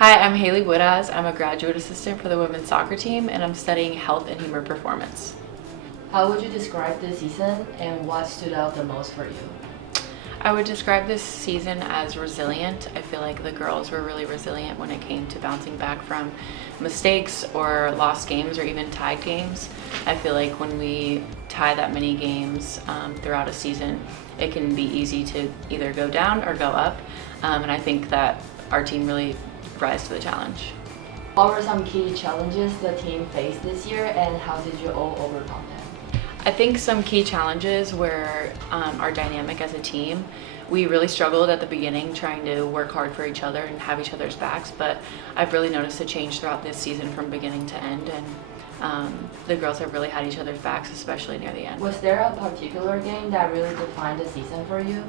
Hi, I'm Haley Woodaz. I'm a graduate assistant for the women's soccer team, and I'm studying health and human performance. How would you describe this season and what stood out the most for you? I would describe this season as resilient. I feel like the girls were really resilient when it came to bouncing back from mistakes or lost games or even tied games. I feel like when we tie that many games throughout a season, it can be easy to either go down or go up. And I think that our team really rise to the challenge. What were some key challenges the team faced this year and how did you all overcome them? I think some key challenges were our dynamic as a team. We really struggled at the beginning trying to work hard for each other and have each other's backs, but I've really noticed a change throughout this season from beginning to end, and the girls have really had each other's backs, especially near the end. Was there a particular game that really defined the season for you?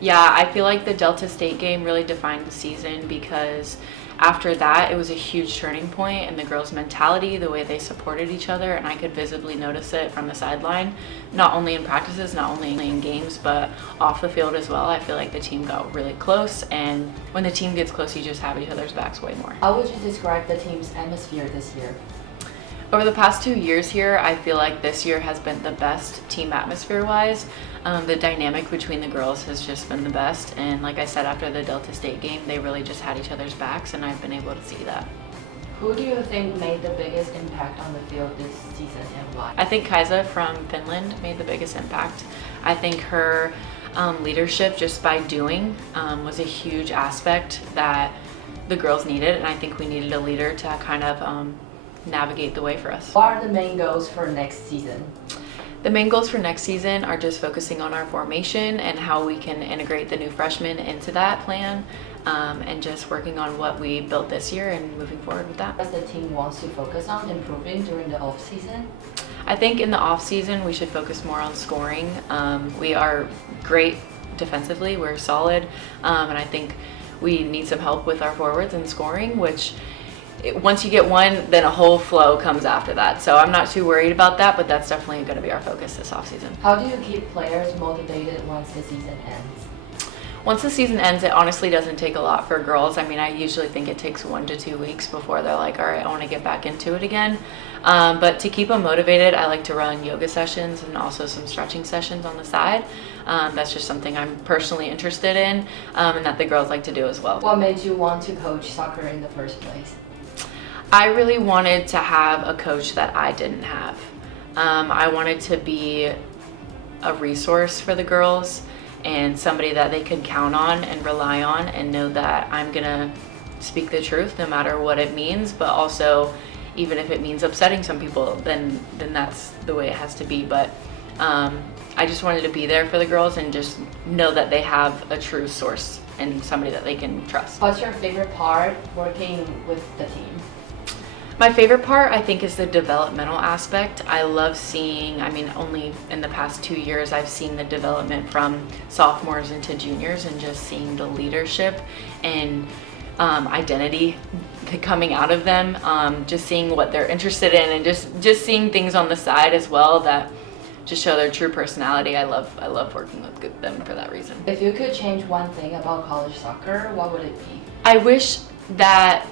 Yeah, I feel like the Delta State game really defined the season because after that, it was a huge turning point in the girls' mentality, the way they supported each other, and I could visibly notice it from the sideline, not only in practices, not only in games, but off the field as well. I feel like the team got really close, and when the team gets close, you just have each other's backs way more. How would you describe the team's atmosphere this year? Over the past 2 years here, I feel like this year has been the best team atmosphere-wise. The dynamic between the girls has just been the best, and like I said, after the Delta State game, they really just had each other's backs, and I've been able to see that. Who do you think made the biggest impact on the field this season and why? I think Kaisa from Finland made the biggest impact. I think her leadership just by doing was a huge aspect that the girls needed, and I think we needed a leader to kind of navigate the way for us. What are the main goals for next season? The main goals for next season are just focusing on our formation and how we can integrate the new freshmen into that plan, and just working on what we built this year and moving forward with that. Does the team wants to focus on improving during the off season? I think in the off season we should focus more on scoring. We are great defensively, we're solid, and I think we need some help with our forwards and scoring, which once you get one, then a whole flow comes after that. So I'm not too worried about that, but that's definitely going to be our focus this offseason. How do you keep players motivated once the season ends? Once the season ends, it honestly doesn't take a lot for girls. I mean, I usually think it takes 1 to 2 weeks before they're like, all right, I want to get back into it again. But to keep them motivated, I like to run yoga sessions and also some stretching sessions on the side. That's just something I'm personally interested in, and that the girls like to do as well. What made you want to coach soccer in the first place? I really wanted to have a coach that I didn't have. I wanted to be a resource for the girls and somebody that they could count on and rely on and know that I'm gonna speak the truth no matter what it means, but also even if it means upsetting some people, then that's the way it has to be. But I just wanted to be there for the girls and just know that they have a true source and somebody that they can trust. What's your favorite part working with the team? My favorite part, I think, is the developmental aspect. I love seeing, I mean, only in the past 2 years, I've seen the development from sophomores into juniors and just seeing the leadership and identity coming out of them, just seeing what they're interested in and just seeing things on the side as well that just show their true personality. I love working with them for that reason. If you could change one thing about college soccer, what would it be? I wish that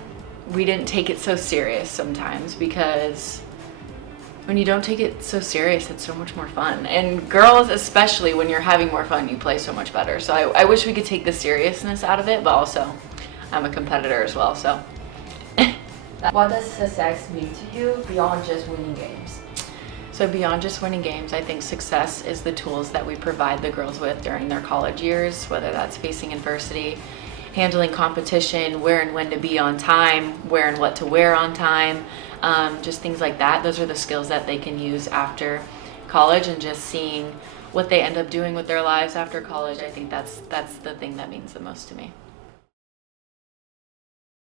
we didn't take it so serious sometimes, because when you don't take it so serious, it's so much more fun. And girls, especially when you're having more fun, you play so much better. So I wish we could take the seriousness out of it, but also I'm a competitor as well, so. What does success mean to you beyond just winning games? So beyond just winning games, I think success is the tools that we provide the girls with during their college years, whether that's facing adversity, handling competition, where and when to be on time, where and what to wear on time, just things like that. Those are the skills that they can use after college, and just seeing what they end up doing with their lives after college, I think that's the thing that means the most to me.